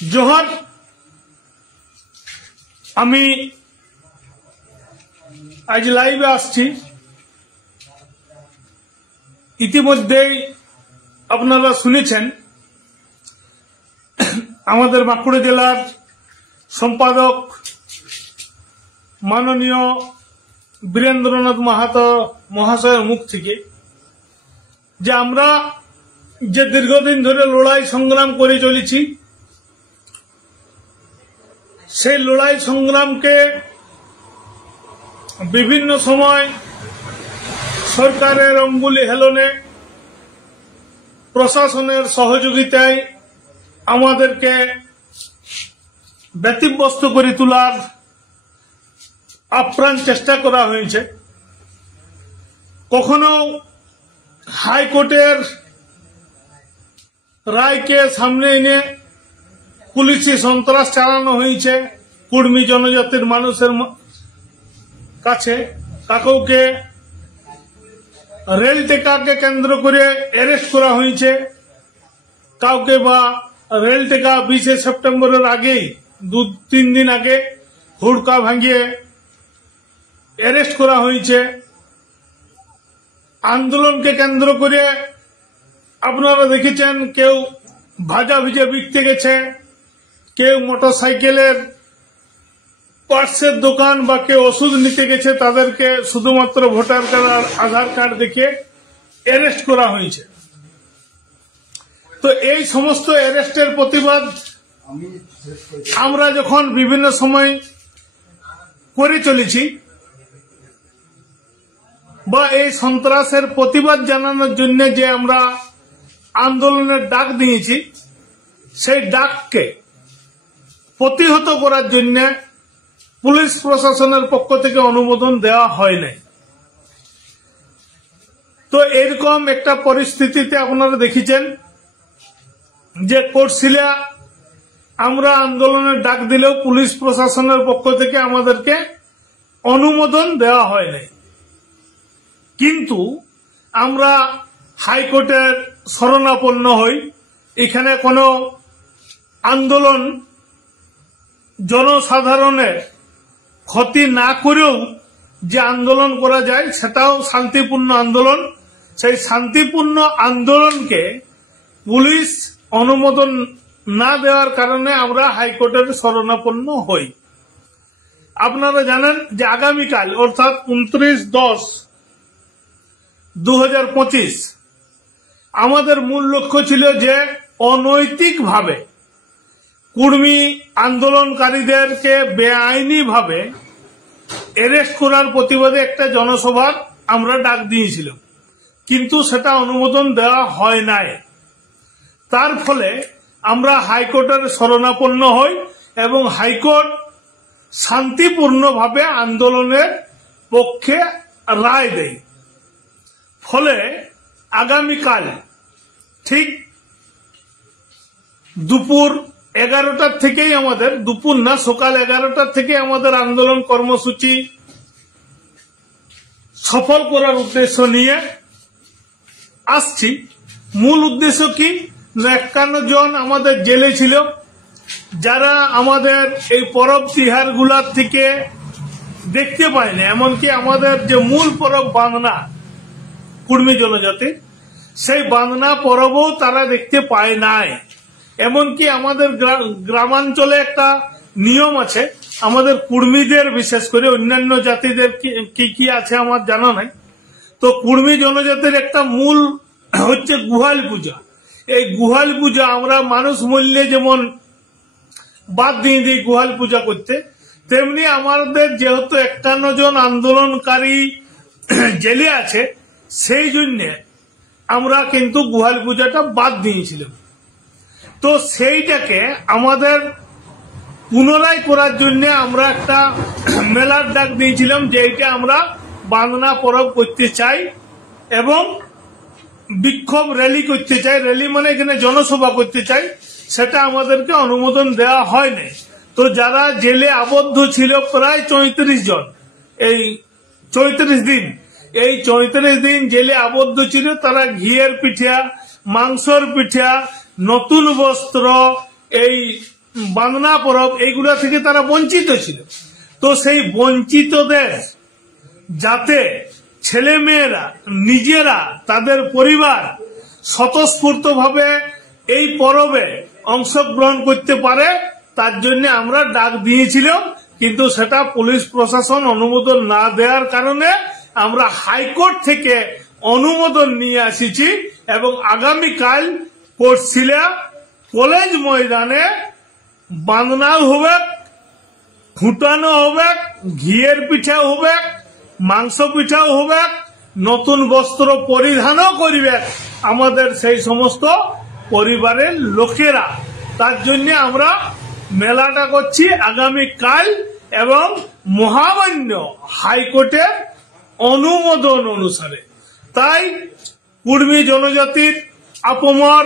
जोहार आमी आज लाइव आसছি ইতিমধ্যেই আপনারা শুনেছেন আমাদের বাঁকুড়া জেলার সম্পাদক মাননীয় বীরেন্দ্রনাথ মাহাতো মহাশয়ের মুখ থেকে যে আমরা যে দীর্ঘদিন ধরে লড়াই সংগ্রাম করে চলেছি সেই লড়াই সংগ্রামকে বিভিন্ন সময় সরকারের অঙ্গুলি হেলনে প্রশাসনের সহযোগিতায় আমাদেরকে ব্যতিব্যস্ত করে তোলার আপ্রাণ চেষ্টা করা হয়েছে। কখনো হাইকোর্টের রায়কে সামনে এনে পুলিশি সন্ত্রাস চালানো হয়েছে কুর্মী জনজাতির মানুষের কাছে, কাউকে রেল টেকাকে কেন্দ্র করে অ্যারেস্ট করা হয়েছে, কাউকে বা রেল টেকা 20 সেপ্টেম্বরের আগেই 2-3 দিন আগে হুড়কা ভাঙিয়ে অ্যারেস্ট করা হয়েছে। আন্দোলনকে কেন্দ্র করে আপনারা দেখেছেন কেউ ভাজা ভিজে বিকতে গেছে, কেউ মোটরসাইকেলের পার্টসের দোকান বা কেউ ওষুধ নিতে গেছে, তাদেরকে শুধুমাত্র ভোটার কার্ড আর আধার কার্ড দেখে অ্যারেস্ট করা হয়েছে। তো এই সমস্ত অ্যারেস্টের প্রতিবাদ আমরা যখন বিভিন্ন সময় করে চলেছি বা এই সন্ত্রাসের প্রতিবাদ জানানোর জন্য যে আমরা আন্দোলনের ডাক দিয়েছি, সেই ডাককে প্রতিহত করার জন্য পুলিশ প্রশাসনের পক্ষ থেকে অনুমোদন দেওয়া হয় নাই। তো এরকম একটা পরিস্থিতিতে আপনারা দেখেছেন যে কোটশিলা আমরা আন্দোলনের ডাক দিলেও পুলিশ প্রশাসনের পক্ষ থেকে আমাদেরকে অনুমোদন দেওয়া হয় নাই। কিন্তু আমরা হাইকোর্টের শরণাপন্ন হই। এখানে কোনো আন্দোলন জনসাধারণের ক্ষতি না করেও যে আন্দোলন করা যায় সেটাও শান্তিপূর্ণ আন্দোলন। সেই শান্তিপূর্ণ আন্দোলনকে পুলিশ অনুমোদন না দেওয়ার কারণে আমরা হাইকোর্টের শরণাপন্ন হই। আপনারা জানেন যে আগামীকাল অর্থাৎ 29/10/2025 আমাদের মূল লক্ষ্য ছিল যে অনৈতিকভাবে কুর্মী আন্দোলনকারীদেরকে বেআইনিভাবে অ্যারেস্ট করার প্রতিবাদে একটা জনসভার আমরা ডাক দিয়েছিলাম, কিন্তু সেটা অনুমোদন দেওয়া হয় নাই। তার ফলে আমরা হাইকোর্টের শরণাপন্ন হই এবং হাইকোর্ট শান্তিপূর্ণভাবে আন্দোলনের পক্ষে রায় দেয়। ফলে আগামীকাল ঠিক দুপুর 11টার থেকেই আমাদের, দুপুর না সকাল 11টার থেকে আমাদের আন্দোলন কর্মসূচি সফল করার উদ্দেশ্য নিয়ে আসছি। মূল উদ্দেশ্য কি, 51 জন আমাদের জেলে ছিল, যারা আমাদের এই পরব তিহার গুলার থেকে দেখতে পায়নি। এমনকি আমাদের যে মূল পরব বাঁধনা কুর্মী জনজাতি, সেই বাঁধনা পরবও তারা দেখতে পায় নাই। এমনকি আমাদের গ্রামাঞ্চলে একটা নিয়ম আছে, আমাদের কুর্মীদের বিশেষ করে, অন্যান্য জাতিদের কি কি আছে আমার জানা নাই। তো কুর্মী জনজাতির একটা মূল হচ্ছে গুহাল পূজা। এই গুহাল পূজা আমরা মানুষ মূল্যে যেমন বাদ দিয়ে দিই গুহাল পূজা করতে, তেমনি আমাদের যেহেতু 51 জন আন্দোলনকারী জেলে আছে, সেই জন্য আমরা কিন্তু গুহাল পূজাটা বাদ দিয়েছিলাম। তো সেইটাকে আমাদের পুনরায় করার জন্য আমরা একটা মেলার ডাক দিয়েছিলাম, যে এটা আমরা বাঁধনা পরব করতে চাই এবং বিক্ষোভ র্যালি করতে চাই। র্যালি মানে এখানে জনসভা করতে চাই, সেটা আমাদেরকে অনুমোদন দেওয়া হয় নাই। তো যারা জেলে আবদ্ধ ছিল প্রায় 34 জন, এই 34 দিন, এই 34 দিন জেলে আবদ্ধ ছিল, তারা ঘিয়ের পিঠা, মাংসর পিঠা, নতুন বস্ত্র, এই বাঁধনা পরব, এইগুলা থেকে তারা বঞ্চিত ছিল। তো সেই বঞ্চিতদের যাতে ছেলে মেয়েরা নিজেরা তাদের পরিবার স্বতঃস্ফূর্ত ভাবে এই পরবে অংশগ্রহণ করতে পারে, তার জন্য আমরা ডাক দিয়েছিলাম। কিন্তু সেটা পুলিশ প্রশাসন অনুমোদন না দেওয়ার কারণে আমরা হাইকোর্ট থেকে অনুমোদন নিয়ে আসিছি এবং আগামীকাল কোটশিলা কলেজ ময়দানে বাঁধনাও হবে, ফুটানো হবে, ঘিয়ের পিঠাও হবে, মাংস পিঠাও হবে, নতুন বস্ত্র পরিধানও করবে আমাদের সেই সমস্ত পরিবারের লোকেরা। তার জন্য আমরা মেলাটা করছি আগামীকাল এবং মহামান্য হাইকোর্টের অনুমোদন অনুসারে। তাই কুর্মী জনজাতির আপমর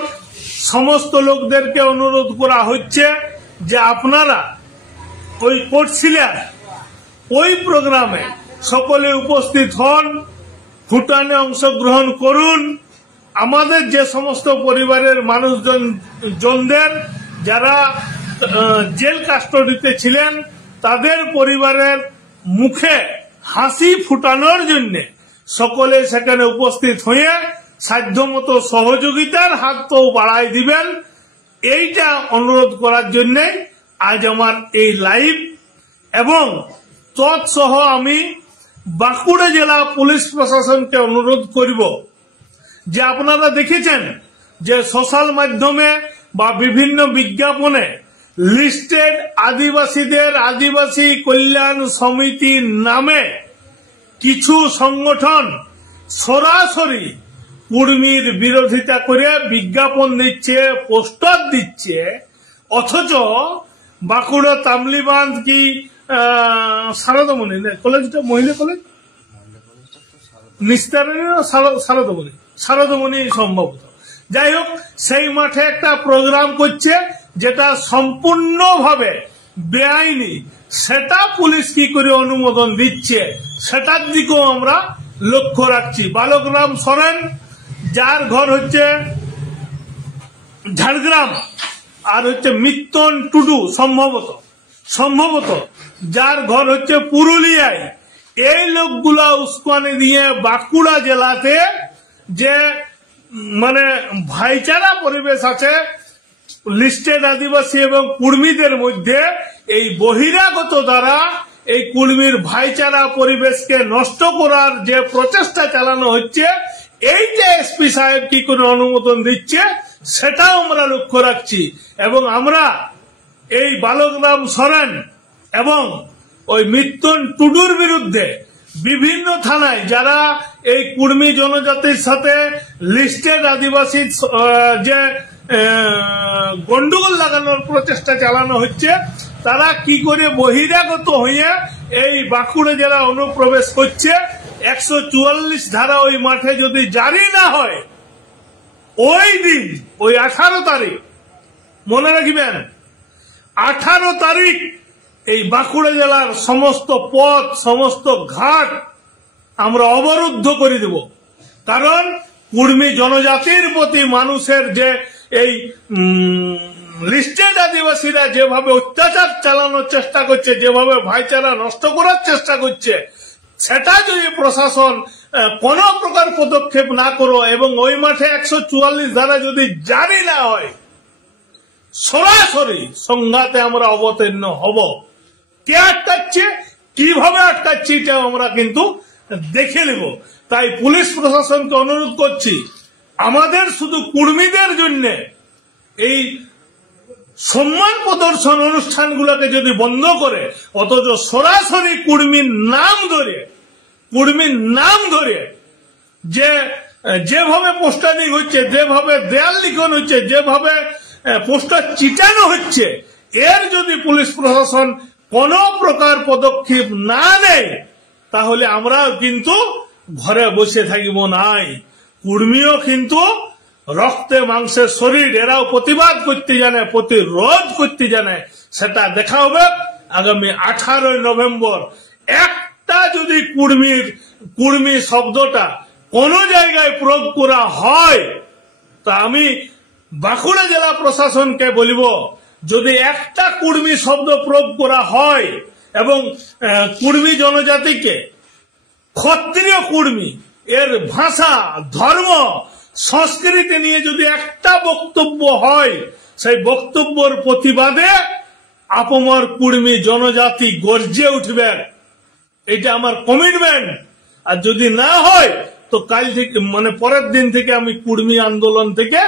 সমস্ত লোকদেরকে অনুরোধ করা হচ্ছে যে আপনারা ওই কোটশিলার ওই প্রোগ্রামে সকলে উপস্থিত হন, ফুটানে অংশগ্রহণ করুন। আমাদের যে সমস্ত পরিবারের মানুষজনদের যারা জেল কাস্টডিতে ছিলেন তাদের পরিবারের মুখে হাসি ফুটানোর জন্য সকলে সেখানে উপস্থিত হয়ে সাধ্যমতো সহযোগিতার হাত তো বাড়াই দিবেন, এইটা অনুরোধ করার জন্য আজ আমার এই লাইভ। এবং তৎসহ আমি বাঁকুড়া জেলা পুলিশ প্রশাসনকে অনুরোধ করব যে আপনারা দেখেছেন যে সোশ্যাল মাধ্যমে বা বিভিন্ন বিজ্ঞাপনে লিস্টেড আদিবাসীদের আদিবাসী কল্যাণ সমিতির নামে কিছু সংগঠন সরাসরি কুর্মীর বিরোধিতা করে বিজ্ঞাপন দিচ্ছে, পোস্টার দিচ্ছে, অথচ বাঁকুড়া তামলিবান্ধ কি সারদামণি কলেজটা মহিলা কলেজ নিস্তারণী সারদামণি সম্ভবত, যাই হোক সেই মাঠে একটা প্রোগ্রাম করছে যেটা সম্পূর্ণভাবে বেআইনি, সেটা পুলিশ কি করে অনুমোদন দিচ্ছে সেটার দিকেও আমরা লক্ষ্য রাখছি। বালকরাম সরেন যার ঘর হচ্ছে ঝাড়গ্রাম আর হচ্ছে মিত্তন টুডু সম্ভবত যার ঘর হচ্ছে পুরুলিয়ায়, এই লোকগুলা উস্কানি দিয়ে বাঁকুড়া জেলাতে যে মানে ভাইচারা পরিবেশ আছে লিস্টেড আদিবাসী এবং কুর্মীদের মধ্যে, এই বহিরাগত দ্বারা এই কুর্মীর ভাইচারা পরিবেশকে নষ্ট করার যে প্রচেষ্টা চালানো হচ্ছে, এইটা এসপি সাহেব কি করে অনুমোদন দিচ্ছে সেটাও আমরা লক্ষ্য রাখছি। এবং আমরা এই বালকরাম সরেন এবং ওই মিত্তন টুডুর বিরুদ্ধে বিভিন্ন থানায় যারা এই কুর্মী জনজাতির সাথে লিস্টেড আদিবাসী যে গন্ডগোল লাগানোর প্রচেষ্টা চালানো হচ্ছে, তারা কি করে বহিরাগত হয়ে এই বাঁকুড়া জেলা অনুপ্রবেশ করছে, 144 ধারা ওই মাঠে যদি জারি না হয় ওই দিন ওই 18 তারিখ মনে রাখবেন, 18 তারিখ এই বাঁকুড়া জেলার সমস্ত পথ সমস্ত ঘাট আমরা অবরুদ্ধ করে দেব। কারণ কুর্মী জনজাতির প্রতি মানুষের যে এই লিস্টেড আদিবাসীরা যেভাবে অত্যাচার চালানোর চেষ্টা করছে, যেভাবে ভাইচারা নষ্ট করার চেষ্টা করছে, সেটা যদি প্রশাসন কোন প্রকার পদক্ষেপ না করো এবং ওই মাঠে 144 ধারা যদি জারি না হয়, সরাসরি সংঘাতে আমরা অবতীর্ণ হব। কে আটকাচ্ছে, কিভাবে আটকাচ্ছে, এটা আমরা কিন্তু দেখে নেব। তাই পুলিশ প্রশাসনকে অনুরোধ করছি, আমাদের শুধু কুর্মীদের জন্য এই সম্মান প্রদর্শন অনুষ্ঠানগুলোকে যদি বন্ধ করে, অথচ সরাসরি কুর্মীর নাম ধরে যেভাবে পোস্টারিং হচ্ছে, যেভাবে দেয়াল লিখন হচ্ছে, যেভাবে পোস্টার চিটানো হচ্ছে, এর যদি পুলিশ প্রশাসন কোন প্রকার পদক্ষেপ না নেয় তাহলে আমরা কিন্তু ঘরে বসে থাকিব নাই। কুর্মীও কিন্তু রক্তে মাংসের শরীর, এরাও প্রতিবাদ করতে জানে, প্রতিরোধ করতে জানে, সেটা দেখা হবে আগামী 18 নভেম্বর। একটা যদি কুর্মী শব্দটা কোন জায়গায় প্রয়োগ করা হয় তা আমি বাঁকুড়া জেলা প্রশাসনকে বলিব যদি একটা কুর্মী শব্দ প্রয়োগ করা হয় এবং কুর্মী জনজাতিকে ক্ষত্রিয় কুর্মী এর ভাষা ধর্ম সংস্কৃতি নিয়ে যদি একটা বক্তব্য হয়, সেই বক্তব্যের প্রতিবাদে আপমর কুর্মী জনজাতি গর্জে উঠবে। এটা আমার কমিটমেন্ট। আর যদি না হয় তো কাল থেকে পরের দিন থেকে আমি কুর্মী আন্দোলন থেকে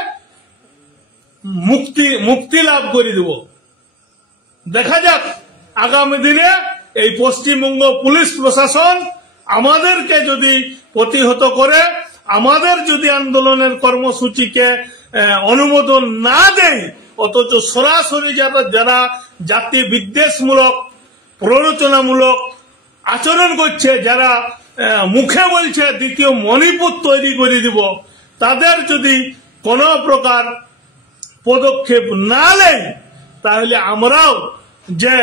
মুক্তি লাভ করে দেব। দেখা যাক আগামী দিনে এই পশ্চিমবঙ্গ পুলিশ প্রশাসন আমাদেরকে যদি প্রতিহত করে, আমাদের যদি আন্দোলনের কর্মসূচিকে অনুমোদন না দেয়, অথচ সরাসরি যারা জাতি বিদ্বেষমূলক প্ররোচনামূলক আচরণ করছে, যারা মুখে বলছে দ্বিতীয় মণিপুর তৈরি করে দিব, তাদের যদি কোনো প্রকার পদক্ষেপ না নেয় তাহলে আমরাও যে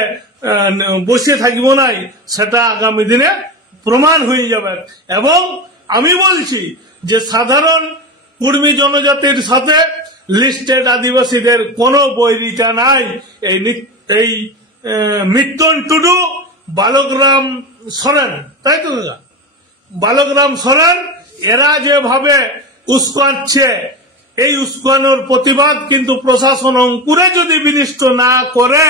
বসে থাকব নাই সেটা আগামী দিনে প্রমাণ হয়ে যাবে। এবং আমি বলছি যে সাধারণ কুর্মী জনজাতির সাথে লিস্টেড আদিবাসীদের কোনো বৈরিতা নাই। এই মিত্তন টুডু, বালকরাম সরেন, তাই তো দাদা, বালকরাম সরেন, এরা যেভাবে উস্কাচ্ছে, এই উস্কানোর প্রতিবাদ কিন্তু প্রশাসন অঙ্কুরে যদি বিনিষ্ট না করে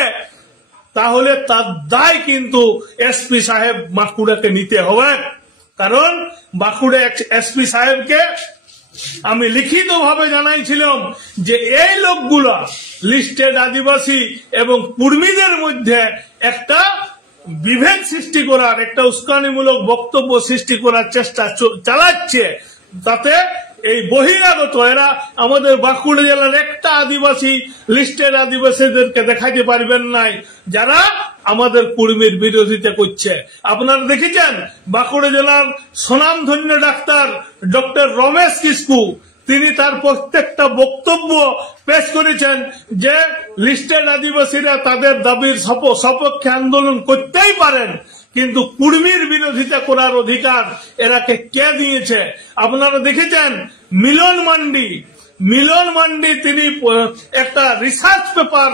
তাহলে তার দায় কিন্তু এসপি সাহেব বাঁকুড়াকে নিতে হবে। কারণ বাঁকুড়া এসপি সাহেবকে আমি লিখিত ভাবে জানাইছিলাম যে এই লোকগুলা লিস্টেড আদিবাসী এবং কুর্মীদের মধ্যে একটা বিভেদ সৃষ্টি করার, একটা উস্কানিমূলক বক্তব্য সৃষ্টি করার চেষ্টা চালাচ্ছে। তাতে এই বহিরাগত এরা আমাদের বাঁকুড়া জেলার একটা আদিবাসী লিস্টেড আদিবাসীদেরকে দেখাতে পারবেন নাই যারা আমাদের কুর্মীর বিরোধিতা করছে। আপনারা দেখেছেন বাঁকুড়া জেলার স্বনামধন্য ডক্টর রমেশ কিস্কু, তিনি তার প্রত্যেকটা বক্তব্য পেশ করেছেন যে লিস্টেড আদিবাসীরা তাদের দাবির সপক্ষে আন্দোলন করতেই পারেন, কিন্তু কুর্মীর বিরোধিতা করার অধিকার এরাকে কে দিয়েছে? আপনারা দেখেছেন মিলন মান্ডি তিনি একটা রিসার্চ পেপার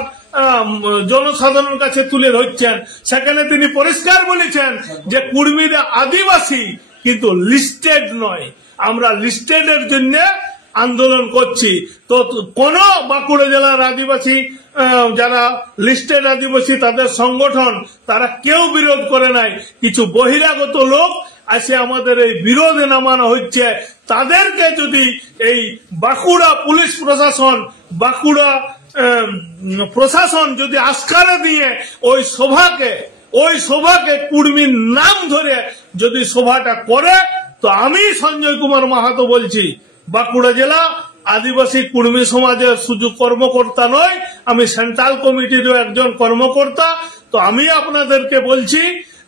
জনসাধারণের কাছে তুলে ধরছেন, সেখানে তিনি পরিষ্কার বলেছেন যে কুর্মীরা আদিবাসী কিন্তু লিস্টেড নয়, আমরা লিস্টেডের জন্য আন্দোলন করছি। তো কোন বাঁকুড়া জেলার আদিবাসী যারা লিস্টেড আদিবাসী তাদের সংগঠন তারা কেউ বিরোধ করে নাই, কিছু বহিরাগত লোক আসে আমাদের এই বিরোধে নামানো হচ্ছে। তাদেরকে যদি এই বাঁকুড়া পুলিশ প্রশাসন, বাঁকুড়া প্রশাসন যদি আস্কারা দিয়ে ওই সভাকে কুর্মীর নাম ধরে যদি সভাটা করে, তো আমি সঞ্জয় কুমার মাহাতো বলছি, বাঁকুড়া জেলা আদিবাসী কুর্মী সমাজের শুধু কর্মকর্তা নয়, আমি সেন্ট্রাল কমিটিরও একজন কর্মকর্তা। তো আমি আপনাদেরকে বলছি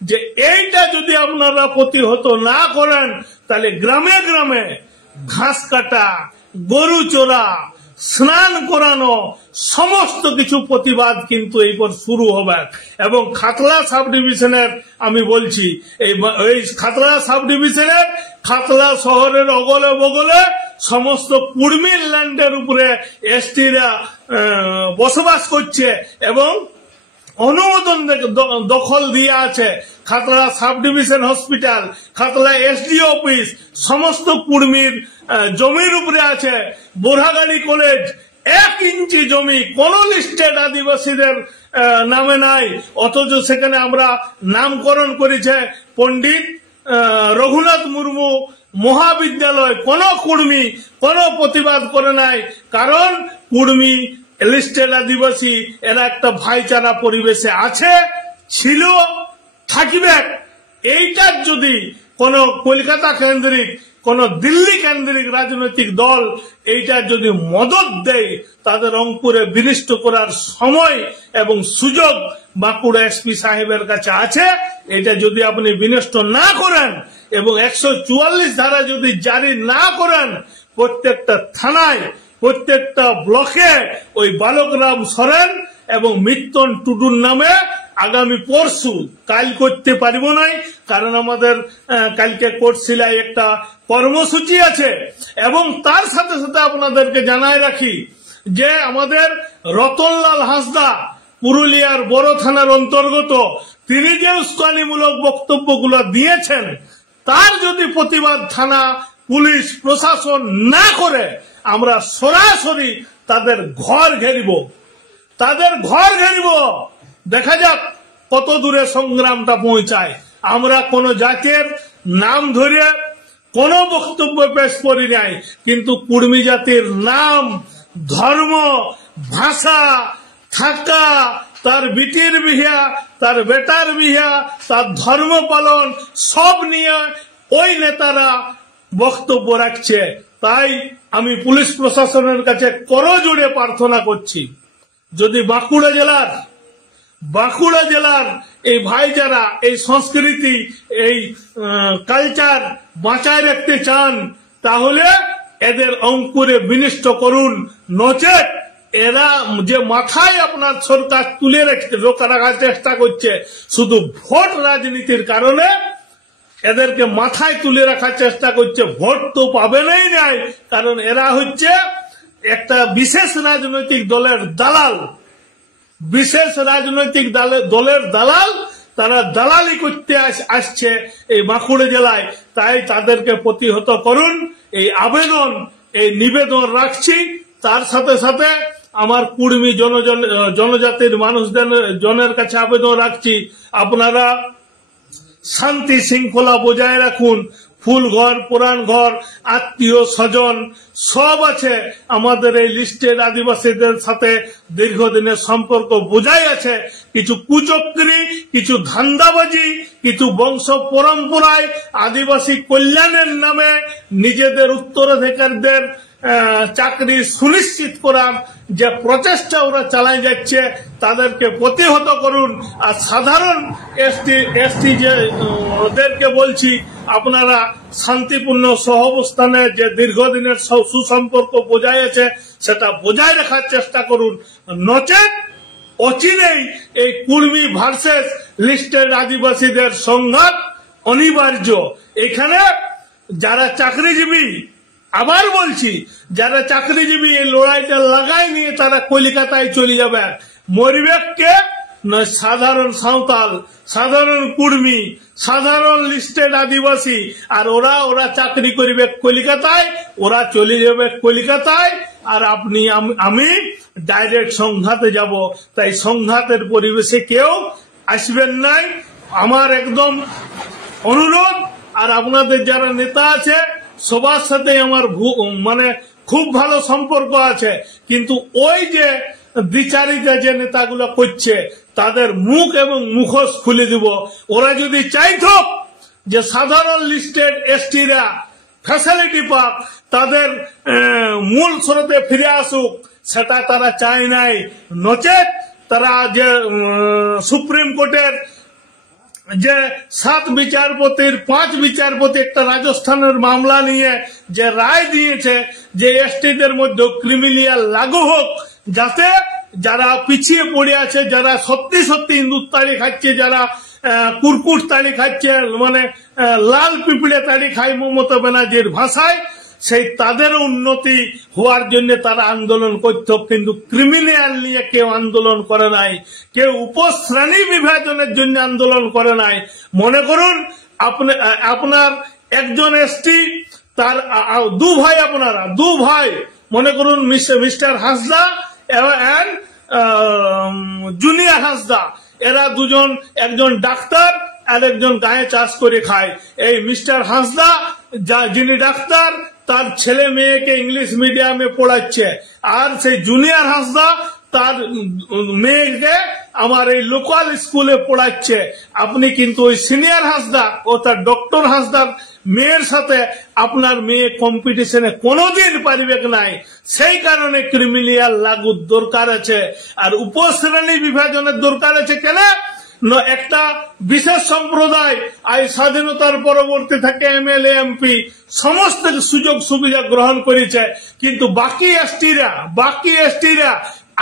যে এইটা যদি আপনারা প্রতিহত না করেন তাহলে গ্রামে গ্রামে ঘাস কাটা, গরু চোরা, স্নান করানো সমস্ত কিছু প্রতিবাদ কিন্তু এইবার শুরু হবে। এবং খাতলা সাব ডিভিশনের আমি বলছি, এই খাতলা সাব ডিভিশনের খাতলা শহরের অগলে বগলে সমস্ত কুর্মীর ল্যান্ডের উপরে এসটিরা বসবাস করছে এবং অনুমোদন দখল দিয়ে আছে। Khatra subdivision hospital, Khatra SD office সমস্ত কুর্মীর জমির উপরে আছে। বোরহাগাড়ি কলেজ 1 ইঞ্চি জমি কোন লিস্টেড আদিবাসীদের নামে নাই, অথচ সেখানে আমরা নামকরণ করেছে পণ্ডিত রঘুনাথ মুর্মু মহাবিদ্যালয়। কোন কুর্মী কোন প্রতিবাদ করে নাই, কারণ কুর্মী লিস্টেড আদিবাসী এরা একটা ভাইচারা পরিবেশে আছে, ছিল, থাকবে। এইটার যদি কোন কলকাতা কেন্দ্রিক, কোন দিল্লি কেন্দ্রিক রাজনৈতিক দল এইটার যদি মদত দেয়, তাদের অঙ্কুরে বিনষ্ট করার সময় এবং সুযোগ বাঁকুড়া এসপি সাহেবের কাছে আছে। এটা যদি আপনি বিনষ্ট না করেন এবং 144 ধারা যদি জারি না করেন, প্রত্যেকটা থানায়, প্রত্যেকটা ব্লকে ওই বালকরাম সরেন এবং মিত্তন টুডুর নামে আগামী পরশু, কাল করতে পারব নাই কারণ আমাদের কালকে কোটশিলায় একটা কর্মসূচি আছে। এবং তার সাথে সাথে আপনাদেরকে জানাই রাখি যে আমাদের রতনলাল হাঁসদা পুরুলিয়ার বড় থানার অন্তর্গত, তিনি যে উস্কানিমূলক বক্তব্যগুলো দিয়েছেন, তার যদি প্রতিবাদ থানা, পুলিশ, প্রশাসন না করে, আমরা সরাসরি তাদের ঘর ঘেরিব, দেখা যাক কত দূরে সংগ্রামটা পৌঁছায়। আমরা কোন জাতের নাম ধরে কোন বক্তব্য পেশ করি নাই, কিন্তু কুর্মী জাতির নাম, ধর্ম, ভাষা, থাকা, তার বিটির বিয়া, তার বেটার বিয়া, তার ধর্ম পালন সব নিয়ে ওই নেতারা বক্তব্য রাখছে। তাই আমি পুলিশ প্রশাসনের কাছে করজোড়ে প্রার্থনা করছি, যদি বাঁকুড়া জেলার এই ভাইজারা এই সংস্কৃতি, এই কালচার বাঁচায় রাখতে চান, তাহলে এদের অঙ্কুরে বিনষ্ট করুন। নচেত এরা যে মাথায় আপনার সরকার তুলে রাখার চেষ্টা করছে, শুধু ভোট রাজনীতির কারণে এদেরকে মাথায় তুলে রাখার চেষ্টা করছে। ভোট তো পাবেনই নাই, কারণ এরা হচ্ছে একটা বিশেষ রাজনৈতিক দলের দালাল, তারা দালালি করতে আসছে এই বাঁকুড়া জেলায়। তাই তাদেরকে প্রতিহত করুন, এই আবেদন, এই নিবেদন রাখছি। তার সাথে সাথে আমার কুর্মী জনজাতির মানুষজনের কাছে আবেদন রাখছি, আপনারা শান্তি শৃঙ্খলা বজায় রাখুন। ফুল ঘর, পুরাণ ঘর, আত্মীয় স্বজন সব আছে আমাদের এই লিস্টের আদিবাসীদের সাথে দীর্ঘদিনের সম্পর্ক বজায় আছে। কিছু কুচক্রি, কিছু ধান্দাবাজি, কিছু বংশ পরম্পরায় আদিবাসী কল্যাণের নামে নিজেদের উত্তরাধিকারীদের চাকরি সুনিশ্চিত করার যে প্রচেষ্টা ওরা চালায় যাচ্ছে, তাদেরকে প্রতিহত করুন। আর সাধারণ এসটি যে ওদেরকে বলছি, আপনারা শান্তিপূর্ণ সহাবস্থানে যে দীর্ঘদিনের সুসম্পর্ক বজায় আছে, সেটা বজায় রাখার চেষ্টা করুন। নচেত অচিরেই এই কুর্মী ভার্সেস লিস্টেড আদিবাসীদের সংঘাত অনিবার্য। এখানে যারা চাকরিজীবী, আবার বলছি, যারা চাকরিজীবী এই লড়াইটা লাগাই নিয়ে তারা কলিকাতায় চলে যাবে। মরবে কে? না সাধারণ সাঁওতাল, সাধারণ কুর্মী, সাধারণ লিস্টেড আদিবাসী। আর ওরা চাকরি করবে কলিকাতায়, ওরা চলে যাবে কলিকাতায়, আর আপনি আমি ডাইরেক্ট সংঘাতে যাব। তাই সংঘাতের পরিবেশে কেউ আসবেন নাই, আমার একদম অনুরোধ। আর আপনাদের যারা নেতা আছে সবার সাথে আমার খুব ভালো সম্পর্ক আছে, কিন্তু ওই যে দ্বিচারিতা যে নেতাগুলো করছে, তাদের মুখ এবং মুখোশ খুলে দিব। ওরা যদি চাইতো যে সাধারণ লিস্টেড এসটিরা ফ্যাসিলিটি পাক, তাদের মূল স্রোতে ফিরে আসুক, সেটা তারা চায় নাই। নচেত তারা যে সুপ্রিম কোর্টের যে 7 বিচারপতির 5 বিচারপতি একটা রাজস্থানের মামলা নিয়ে যে রায় দিয়েছে যে এসটিদের মধ্যে ক্রিমিনাল লাগু হোক, যাতে যারা পিছিয়ে পড়ে আছে, যারা সত্যি সত্যি ইন্দুর তাড়ি খাচ্ছে, যারা কুরকুট তাড়ি খাচ্ছে, লাল পিঁপড়ে তাড়ি খায় মমতা ব্যানার্জির ভাষায়, সেই তাদের উন্নতি হওয়ার জন্য তারা আন্দোলন করত। কিন্তু ক্রিমিনাল নিয়ে কেউ আন্দোলন করে নাই, কেউ উপশ্রেণী বিভাজনের জন্য আন্দোলন করে নাই। মনে করুন আপনার একজন এসটি, তার দু ভাই মনে করুন mister Hansda and junior Hansda, এরা দুজন, একজন ডাক্তার আর একজন গায়ে চাষ করে খায়। এই মিস্টার হাঁসদা যিনি ডাক্তার, তার ছেলে মেয়েকে ইংলিশ মিডিয়ামে পড়াচ্ছে, আর সেই জুনিয়র হাঁসদা তার মেয়েকে আমার এই লোকাল স্কুলে পড়াচ্ছে। আপনি কিন্তু ওই সিনিয়র হাঁসদা ও তার ডক্টর হাঁসদার মেয়ের সাথে আপনার মেয়ে কম্পিটিশনে কোনোদিন পারিবে নাই। সেই কারণে ক্রিমিনাল লাগুর দরকার আছে, আর উপশ্রেণী বিভাজনের দরকার আছে। কেন? একটা বিশেষ সম্প্রদায় আজ স্বাধীনতার পরবর্তী থেকে এমএলএ এমপি সমস্ত সুযোগ সুবিধা গ্রহণ করেছে, কিন্তু বাকি এসটিরা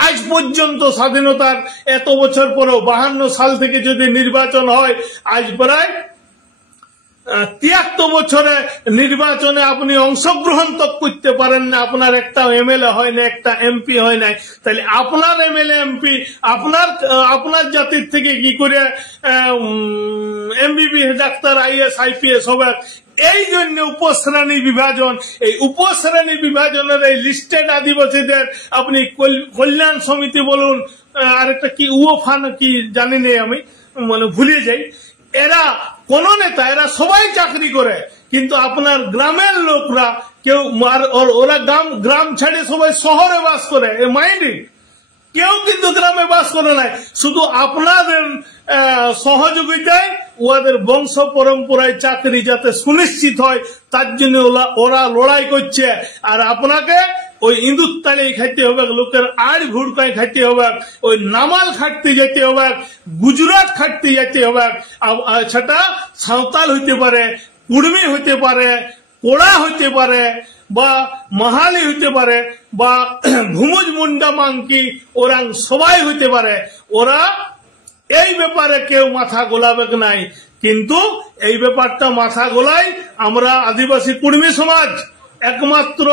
আজ পর্যন্ত স্বাধীনতার এত বছর পরেও 52 সাল থেকে যদি নির্বাচন হয়, আজ প্রায় 73 বছরে নির্বাচনে আপনি অংশগ্রহণ তো করতে পারেন না, আপনার একটা এমএলএ হয় না, একটা এমপি হয় নাই, তাহলে আপনার এমএলএ এমপি আপনার জাতির থেকে কি করে এমবিবিএস ডাক্তার আইএস আইপিএস হবে? এই জন্য উপশ্রেণী বিভাজন, এই উপশ্রেণী বিভাজনের এই লিস্টেড আদিবাসীদের আপনি কল্যাণ সমিতি বলুন, আরেকটা কি উফান কি জানি নেই, আমি মানে ভুলে যাই, এরা কোন নেতা, এরা সবাই চাকরি করে, কিন্তু আপনার গ্রামের লোকরা কেউ, ওরা গ্রাম ছেড়ে সবাই শহরে বাস করে, মাইন্ড কেউ কিন্তু গ্রামে বাস করে নাই, শুধু আপনাদের সহযোগিতায় ওদের বংশ পরম্পরায় চাকরি যাতে সুনিশ্চিত হয় তার জন্য ওরা লড়াই করছে। আর আপনাকে ওই ইঁদুর তালে খাইতে হবে, লোকের আড় ভুড়কায় খাইতে হবে, ওই নামাল খাটতে যেতে হবে, গুজরাট খাটতে যেতে হবে, সেটা সাঁওতাল হইতে পারে, কুড়মি হইতে পারে, কোড়া হইতে পারে, বা মাহালি হইতে পারে, বা ভুমুজ মুন্ডা মাংকি ওরাং সবাই হইতে পারে। ওরা এই ব্যাপারে কেউ মাথা গোলাবে নাই, কিন্তু এই ব্যাপারটা মাথা গোলাই আমরা আদিবাসী কুর্মী সমাজ, একমাত্র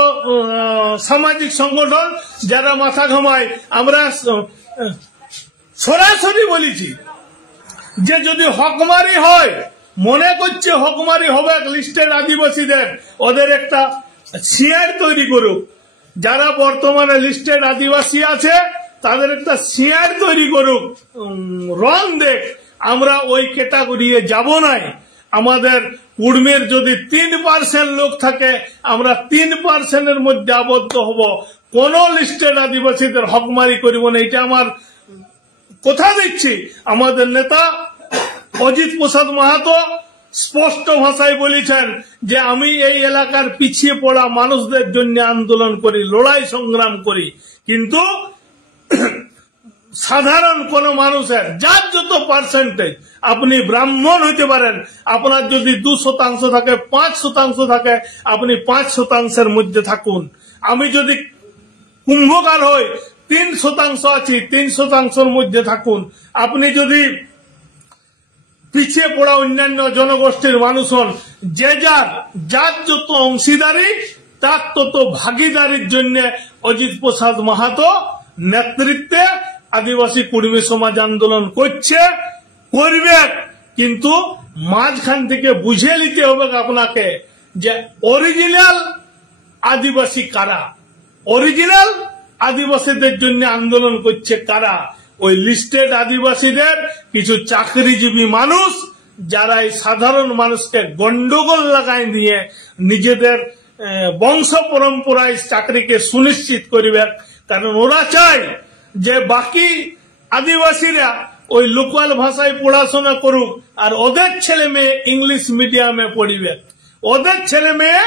সামাজিক সংগঠন যারা মাথা ঘামায়। আমরা সরাসরি বলেছি যে যদি হকমারি হয়, মনে করছে হকমারি হবে লিস্টেড আদিবাসীদের, ওদের একটা সিআর তৈরি করুক, যারা বর্তমানে লিস্টেড আদিবাসী আছে তাদের একটা সিআর তৈরি করুক, রং দেখ, আমরা ওই ক্যাটাগরি যাব নাই। আমাদের কুর্মের যদি 3% লোক থাকে, আমরা 3% মধ্যে আবদ্ধ হব, কোন লিস্টেড আদিবাসীদের হকমারি করিব না। এটা আমার কথা দিচ্ছি। আমাদের নেতা অজিত প্রসাদ মাহাতো স্পষ্ট ভাষায় বলেছেন যে আমি এই এলাকার পিছিয়ে পড়া মানুষদের জন্য আন্দোলন করি, লড়াই সংগ্রাম করি, কিন্তু সাধারণ কোন মানুষের যার যত পার্সেন্টেজ, আপনি ব্রাহ্মণ হইতে পারেন, আপনার যদি 2% থাকে, 5% থাকে, আপনি 5%-এর মধ্যে থাকুন। আমি যদি কুম্ভকার হই, 3% আছি, 3%-এর মধ্যে থাকুন। আপনি যদি পিছিয়ে পড়া অন্যান্য জনগোষ্ঠীর মানুষ হন, যে যার যত অংশীদারি তার তত ভাগিদারির জন্য অজিত প্রসাদ মাহাতো নেতৃত্বে আদিবাসী কুর্মী সমাজ আন্দোলন করবে, কিন্তু মাঝখান থেকে বুঝে নিতে হবে আপনাকে যে অরিজিনাল আদিবাসী কারা, অরিজিনাল আদিবাসীদের জন্য আন্দোলন করছে কারা। ওই লিস্টেড আদিবাসীদের কিছু চাকরিজীবী মানুষ, যারা এই সাধারণ মানুষকে গন্ডগোল লাগাই দিয়ে নিজেদের বংশ পরম্পরায় চাকরিকে সুনিশ্চিত করবে। কারণ ওরা চায় যে বাকি আদিবাসীরা ওই লোকাল ভাষায় পড়াশোনা করুক, আর ওদের ছেলে মেয়ে ইংলিশ মিডিয়ামে পড়িবে, ওদের ছেলে মেয়ে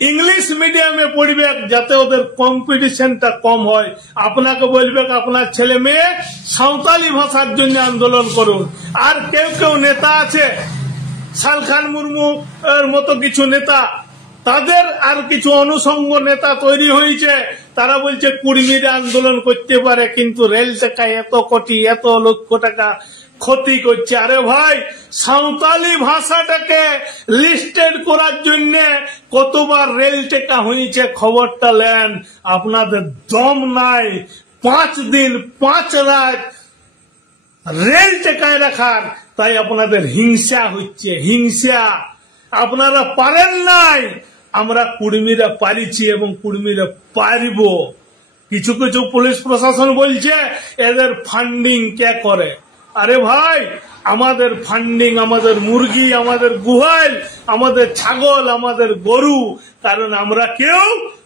ইংলিশ মিডিয়ামে পড়বে, যাতে ওদের কম্পিটিশনটা কম হয়। আপনাকে বলবে আপনার ছেলে মেয়ে সাঁওতালি ভাষার জন্য আন্দোলন করুন। আর কেউ নেতা আছে, শালখান মুর্মু এর মতো কিছু নেতা, তাদের আর কিছু অনুষঙ্গ নেতা তৈরি হয়েছে, তারা বলছে কুর্মীরা আন্দোলন করতে পারে, কিন্তু রেল টাকা এত কোটি, এত লক্ষ টাকা ক্ষতি করছে। আরে ভাই, সাঁওতালি ভাষাটাকে লিস্টেড করার জন্য কতবার রেল টেকা হয়েছে খবরটা নেন। আপনাদের দম নাই 5 দিন 5 রাত রেল টেকায় রাখার, তাই আপনাদের হিংসা হচ্ছে, হিংসা। আপনারা পারেন নাই, আমরা কুর্মীরা পারিছি এবং কুর্মীরা পারিব। কিছু কিছু পুলিশ প্রশাসন বলছে এদের ফান্ডিং কে করে। আরে ভাই, আমাদের ফান্ডিং, আমাদের মুরগি, আমাদের গুহাল, আমাদের ছাগল, আমাদের গরু, কারণ আমরা কেউ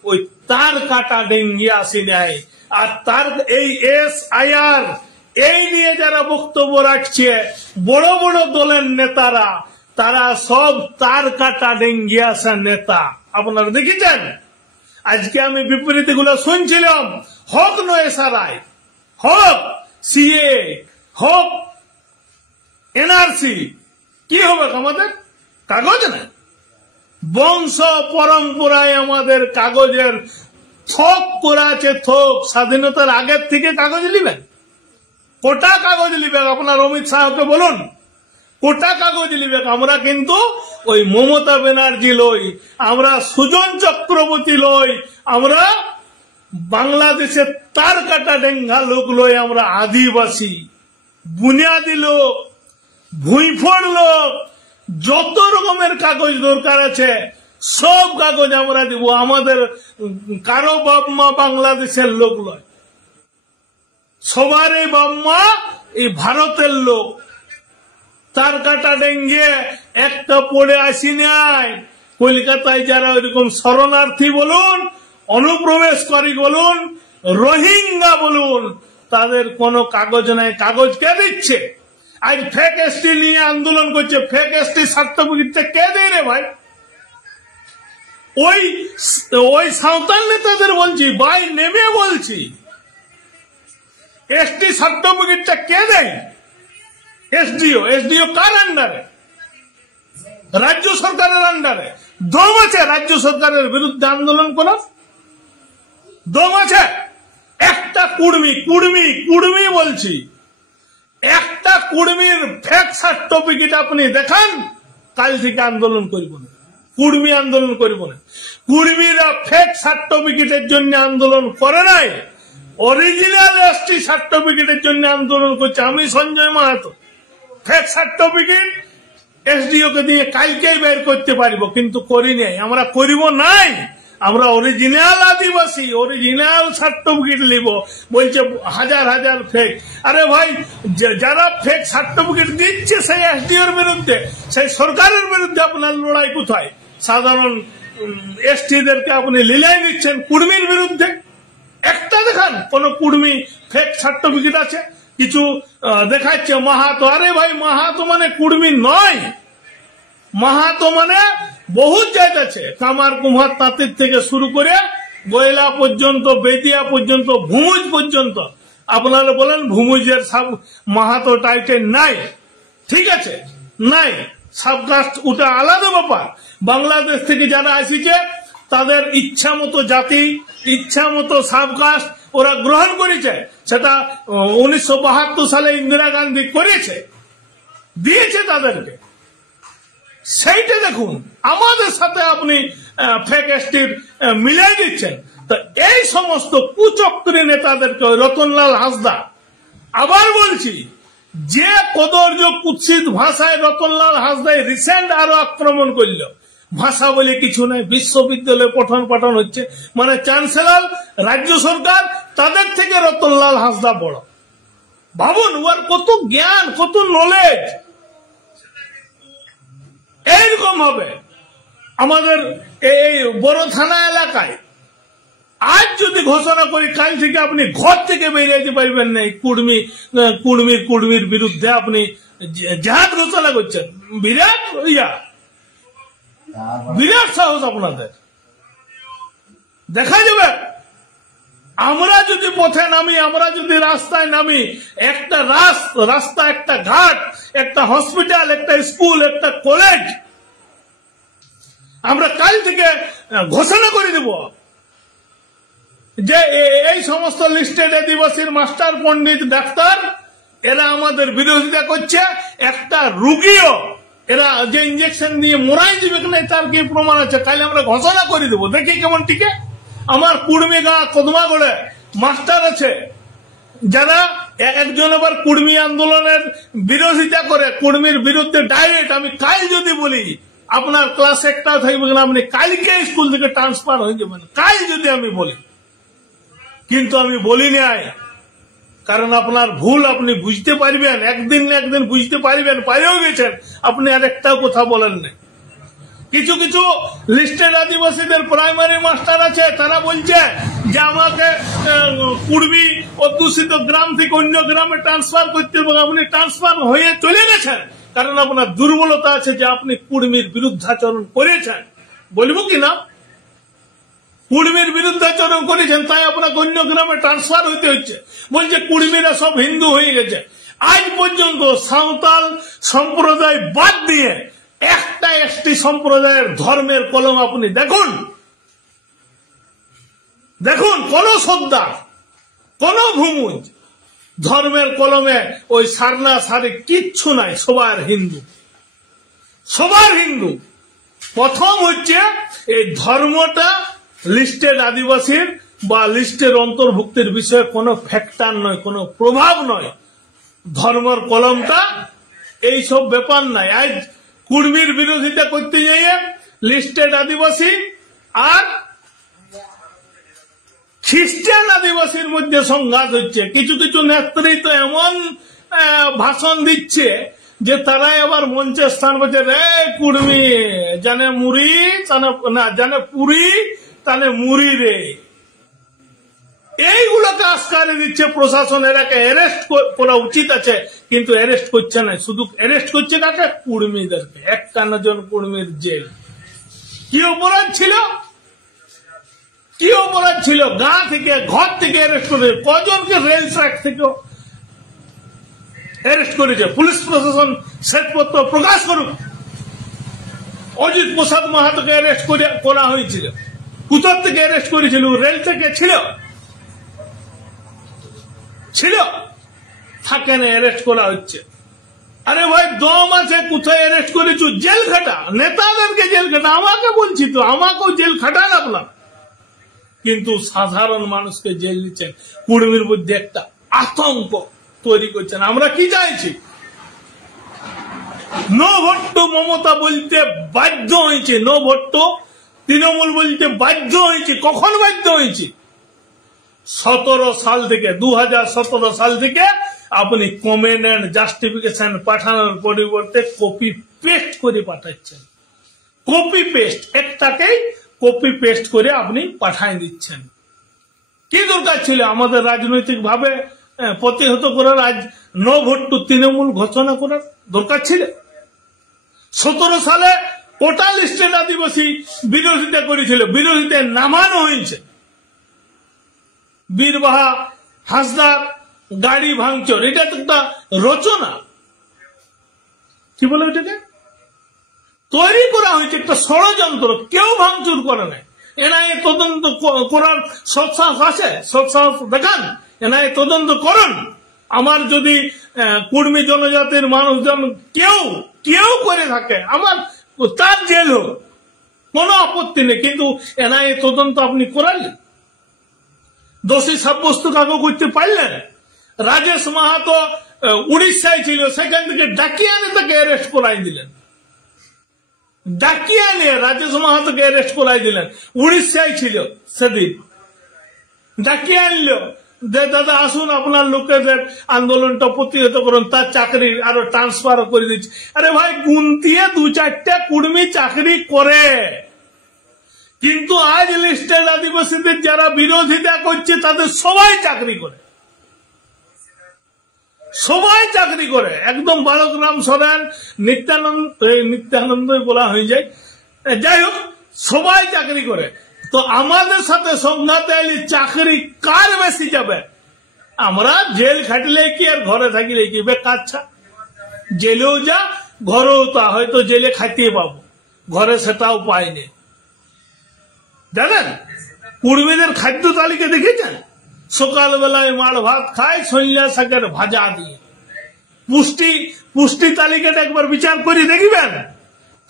ওই তার কাটা ডেঙ্গি আসি নাই। আর তার এই SIR এই নিয়ে যারা বক্তব্য রাখছে, বড় বড় দলের নেতারা, তারা সব তার কাটা ডেঙ্গি আসা নেতা। আপনারা দেখেছেন, আজকে আমি বিপরীত গুলো শুনছিলাম, হোক নয় SRI, হোক CA, হোক NRC, কি হবে আমাদের কাগজ না, বংশ পরম্পরায় আমাদের কাগজের থোক করা আছে, থোক। স্বাধীনতার আগের থেকে কাগজ নিবেন, কোটা কাগজ নিবেন। আপনার অমিত শাহকে বলুন, কোটা কাগজ লিবে, আমরা কিন্তু ওই মমতা ব্যানার্জি লই, আমরা সুজন চক্রবর্তী লই, আমরা বাংলাদেশের তার কাটা ডেঙ্গা লোক লই, আমরা আদিবাসী বুনিয়াদি লোক ভুঁইফড় লোক, যত রকমের কাগজ দরকার আছে সব কাগজ আমরা দিব। আমাদের কারো বাপ মা বাংলাদেশের লোক লয়, সবার এই বাপ মা এই ভারতের লোক। তার কাটা ডেঙ্গে একটা পড়ে আসি নাই। কলকাতায় যারা ওইরকম শরণার্থী বলুন, অনুপ্রবেশকারী বলুন, রোহিঙ্গা বলুন, তাদের কোনো কাগজ নাই। কাগজ কে দিচ্ছে? আজ ফেক এসটি নিয়ে আন্দোলন করছে, ফেক এসটি সার্টিফিকেটটা কে দেয় রে ভাই? ওই সাঁওতাল নেতাদের বলছি, ভাই নেমে বলছি, এসটি সার্টিফিকেটটা কে দেয়? এসডিও কার আন্ডারে? রাজ্য সরকারের আন্ডারে। দম আছে রাজ্য সরকারের বিরুদ্ধে আন্দোলন করার? দম আছে? একটা কুড়মি বলছি, একটা কুড়মির ফেক সার্টিফিকেট আপনি দেখান, কাল থেকে আন্দোলন করব না। কুড়মি আন্দোলন করব না। কুড়মিরা ফেক সার্টিফিকেটের জন্য আন্দোলন করে নাই, অরিজিনাল এসটি সার্টিফিকেটের জন্য আন্দোলন করছে। আমি Sanjay Mahato fake certificate SDO কে দিয়ে কালকেই বের করতে পারবো, কিন্তু করি নাই, আমরা করিব নাই। আমরা অরিজিনাল আদিবাসী, অরিজিনাল সার্টিফিকেট নিব। বলছে হাজার হাজার ফেক। আরে ভাই, যারা ফেক সার্টিফিকেট দিচ্ছে সেই এসডিওর বিরুদ্ধে, সেই সরকারের বিরুদ্ধে আপনার লড়াই কোথায়? সাধারণ এসটিদেরকে আপনি লীলাই দিচ্ছেন কুড়মির বিরুদ্ধে। একটা দেখান কোন কুড়মি ফেক সার্টিফিকেট আছে? কিছু দেখাচ্ছে মাহাতো। আরে ভাই, মাহাতো মানে কুড়মি নয়। মাহাতো মানে বহুত জায়গা আছে, কামার কুমার তাঁতির থেকে শুরু করে গয়লা পর্যন্ত, বেদিয়া পর্যন্ত, ভুমুজ পর্যন্ত। আপনারা বলেন ভুমুজের সব মাহাতো টাইটেল নাই, ঠিক আছে, নাই। সাবকাস্ট ওটা আলাদা ব্যাপার। বাংলাদেশ থেকে যারা আসিছে তাদের ইচ্ছা মতো জাতি, ইচ্ছা মতো সাবকাস্ট ওরা গ্রহণ করেছে। সেটা 1972 সালে ইন্দিরা গান্ধী করেছে, দিয়েছে তাদেরকে। সেইটা দেখুন, আমাদের সাথে আপনি ফেক এসটির মিলাই দিচ্ছেন। তো এই সমস্ত কুচক্রী নেতাদেরকে, রতনলাল হাঁসদা, আবার বলছি, যে কদর্য কুৎসিত ভাষায় রতনলাল হাঁসদাই রিসেন্ট আরো আক্রমণ করল। ভাষা বলে কিছু নাই, বিশ্ববিদ্যালয়ে পঠন পাঠন হচ্ছে, মানে চ্যান্সেলর, রাজ্য সরকার, তাদের থেকে রতনলাল হাঁসদা বড়। ভাবুন ওর কত জ্ঞান, কত নলেজ। এইরকম হবে আমাদের এই বড় থানা এলাকায়। আজ যদি ঘোষণা করি, কাল থেকে আপনি ঘর থেকে বেরিয়ে যেতে পারবেন না। কুড়মির বিরুদ্ধে আপনি জাহাজ ঘোষণা করছেন, বিরাট সাহস আপনাদের। দেখা যাবে আমরা যদি পথে নামি, আমরা যদি রাস্তায় নামি, একটা রাস্তা, একটা ঘাট, একটা হসপিটাল, একটা স্কুল, একটা কলেজ আমরা কাল থেকে ঘোষণা করে দেব যে এই সমস্ত লিস্টেড আদিবাসীর মাস্টার, পণ্ডিত, ডাক্তার এরা আমাদের বিরোধিতা করছে। একটা রুগীও এরা যে ইঞ্জেকশন দিয়ে মরাই দিবে কিনা তার কি প্রমাণ আছে? কাল আমরা ঘোষণা করে দেবো, দেখি কেমন টিকে। আমার কুড়মি গাঁ কদমাগড়ে মাস্টার আছে যারা একজন আবার কুড়মি আন্দোলনের বিরোধিতা করে, কুড়মির বিরুদ্ধে ডাইরেক্ট। আমি কাল যদি বলি আপনার ক্লাস একটা থাকবে না, আপনি কালকে স্কুল থেকে ট্রান্সফার হয়ে যাবেন, কাল যদি আমি বলি। কিন্তু আমি বলি নাই, কারণ আপনার ভুল আপনি বুঝতে পারবেন, একদিন না একদিন বুঝতে পারবেন, পাইও গেছেন, আপনি আর একটাও কথা বলেন না। কিছু কিছু লিস্টেড আদিবাসীদের প্রাইমারি মাস্টার আছে, তারা বলছে যে আমাকে কুড়মি অধ্যুষিত গ্রাম থেকে অন্য গ্রামে ট্রান্সফার করতে হবে। আপনি ট্রান্সফার হয়ে চলে গেছেন, কারণ আপনার দুর্বলতা আছে যে আপনি কুড়মির বিরুদ্ধাচরণ করেছেন। বলবো কিনা, কুড়মির বিরুদ্ধাচরণ করেছেন, তাই আপনাকে অন্য গ্রামে ট্রান্সফার হইতে হচ্ছে। বলছে কুড়মিরা সব হিন্দু হয়ে গেছে। আজ পর্যন্ত সাঁওতাল সম্প্রদায় বাদ দিয়ে একটা এসটি সম্প্রদায়ের ধর্মের কলম আপনি দেখুন, কোন সর্দার, কোন ভূমুজ ধর্মের কলমে ওই সারনা সারে কিচ্ছু নাই, সবার হিন্দু, সবার হিন্দু। প্রথম হচ্ছে এই ধর্মটা লিস্টেড আদিবাসীর বা লিস্টের অন্তর্ভুক্তির বিষয়ে কোনো ফ্যাক্টর নয়, কোনো প্রভাব নয়। ধর্মের কলমটা এইসব ব্যাপার নাই। আজ কুর্মীর বিরোধিতা করতে যাইয়ে লিস্টেড আদিবাসী আর খ্রিস্টান আদিবাসীর মধ্যে সংঘাত হচ্ছে। কিছু কিছু নেত্রী তো এমন ভাষণ দিচ্ছে যে তারাই আবার মঞ্চে স্থান পাচ্ছে, রে কুর্মী জানে মুড়ি না জানে পুরি তানে মুড়ি রে। এইগুলোকে আস্কারে দিচ্ছে প্রশাসন। এরাকে অ্যারেস্ট করা উচিত আছে, কিন্তু অ্যারেস্ট করছে না। শুধু অ্যারেস্ট করছে কাকে? কুর্মীদেরকে। 51 জন কুর্মীর জেল। কি অপরাধ ছিল? কি অপরাধ ছিল? গা থেকে ঘর থেকে অ্যারেস্ট করে কজনকে রেল ট্র্যাক থেকে অ্যারেস্ট করেছে। পুলিশ প্রশাসন শ্বেতপত্র প্রকাশ করুক। অজিত প্রসাদ মাহাতোকে অ্যারেস্ট করা হয়েছিল। কোথার থেকে অ্যারেস্ট করেছিল? রেল থেকে ছিল ছিল থাকে না, অ্যারেস্ট করা হচ্ছে। আরে ভাই দম আছে, কোথায় অ্যারেস্ট করেছো? জেল খাটা, নেতাদেরকে জেল খাটা। আমাকে বলছি তো, আমাকেও জেল খাটান আপনার, কিন্তু সাধারণ মানুষকে জেল দিচ্ছেন। কুর্মীর মধ্যে একটা আতঙ্ক তৈরি করছেন। আমরা কি চাইছি? নো ভোট টু মমতা বলতে বাধ্য হয়েছে, নো ভোট টু তৃণমূল বলতে বাধ্য হয়েছে। কখন বাধ্য হয়েছে? 17 সাল থেকে, 2017 সাল থেকে আপনি কমেন্ট এন্ড জাস্টিফিকেশন পাঠানোর পরিবর্তে কপি পেস্ট করে পাঠাচ্ছেন। কপি পেস্ট, একটাকেই কপি পেস্ট করে আপনি পাঠাই দিচ্ছেন। কি দরকার ছিল আমাদের রাজনৈতিক ভাবে প্রতিহত করার? আজ নো ভোট টু তৃণমূল ঘোষণা করার দরকার ছিল? 17 সালে কোটা লিস্টেড আদিবাসী বিরোধিতা করেছিল, বিরোধিতায় নামানো হয়েছে। বীরবাহা হাসদার গাড়ি ভাঙচুর, এটা তো একটা রচনা, কি বলে ওটাকে তৈরি করা হয়েছে, একটা ষড়যন্ত্র। কেউ ভাঙচুর করে নাই। এনআইএ তদন্ত করার সৎসাহস আছে? সৎসাহস দেখান, এনআইএ তদন্ত করুন। আমার যদি কুর্মী জনজাতির মানুষজন কেউ করে থাকে, আমার তার জেল হোক, কোনো আপত্তি নেই, কিন্তু এনআইএ তদন্ত আপনি করালেন? দোষী সাব্যস্ত কাকে করতে পারলেন? রাজেশ মাহাতো উড়িষ্যায় ছিল, সেখান থেকে ডাকিয়ে আনে তাকে অ্যারেস্ট করাই দিলেন। ডাকিয়ে আনে রাজেশ মাহাতোকে অ্যারেস্ট করাই দিলেন। উড়িষ্যায় ছিল সেদিন, ডাকিয়ে আনলো যে দাদা আসুন, আপনার লোকেদের আন্দোলনটা প্রতিহত করুন, তার চাকরি আরো ট্রান্সফার করে দিচ্ছে। আরে ভাই গুনতিয়ে 2-4টা কুর্মী চাকরি করে, কিন্তু আজ লিস্টেড আদিবাসীদের যারা বিরোধিতা করছে তাদের সবাই চাকরি করে, সবাই চাকরি করে। একদম বালকরাম সরেন, নিত্যানন্দই বলা হয়ে যায়, যাই হোক সবাই চাকরি করে। তো আমাদের সাথে সংঘাতে এলে চাকরি কার বেশি যাবে? আমরা জেল খাটলে কি আর ঘরে থাকিলে কি? বেকাচ্ছা, জেলেও যা ঘরেও তা। হয়তো জেলে খাইতে পাবো, ঘরে সেটাও পাইনি। জানেন কুর্মীদের খাদ্য তালিকা দেখেছেন? সকালবেলায় মাছ ভাত খায় সন্ধ্যা শাকের ভাজা দিয়ে। পুষ্টি তালিকাটা একবার বিচার করে দেখবেন,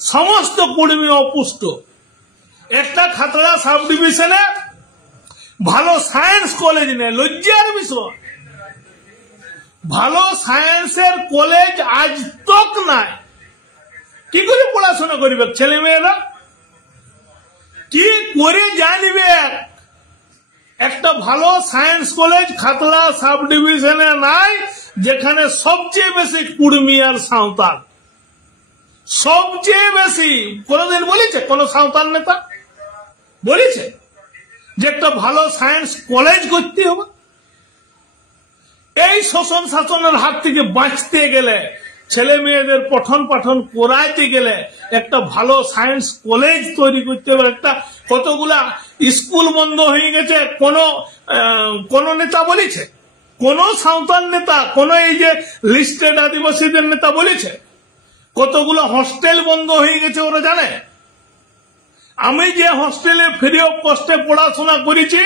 সমস্ত কুর্মী অপুষ্ট। একটা খাতড়া সাব ডিভিশনে ভালো সায়েন্স কলেজ নেই, লজ্জার বিষয়। ভালো সায়েন্সের কলেজ আজ তক নাই। কি করে পড়াশোনা করবে ছেলে মেয়েরা? কি করে জানবে? একটা ভালো সায়েন্স কলেজ খাতড়া সাব ডিভিশনে নাই, যেখানে সবচেয়ে বেশি কুর্মী আর সাঁওতাল। সবচেয়ে বেশি। কোনদিন বলেছে কোন সাঁওতাল নেতা বলেছে যে একটা ভালো সায়েন্স কলেজ করতে হবে? এই শোষণ শাসনের হাত থেকে বাঁচতে গেলে, ছেলে মেয়েদের পঠন পাঠন করাইতে গেলে একটা ভালো সায়েন্স কলেজ তৈরি করতে হবে। একটা কতগুলা স্কুল বন্ধ হয়ে গেছে, কোন নেতা বলেছে? কোন সাঁওতাল নেতা, কোন এই যে লিস্টেড আদিবাসীদের নেতা বলেছে? কতগুলো হস্টেল বন্ধ হয়ে গেছে ওরা জানে? আমি যে হস্টেলে ফ্রি অফ কস্টে পড়াশোনা করেছি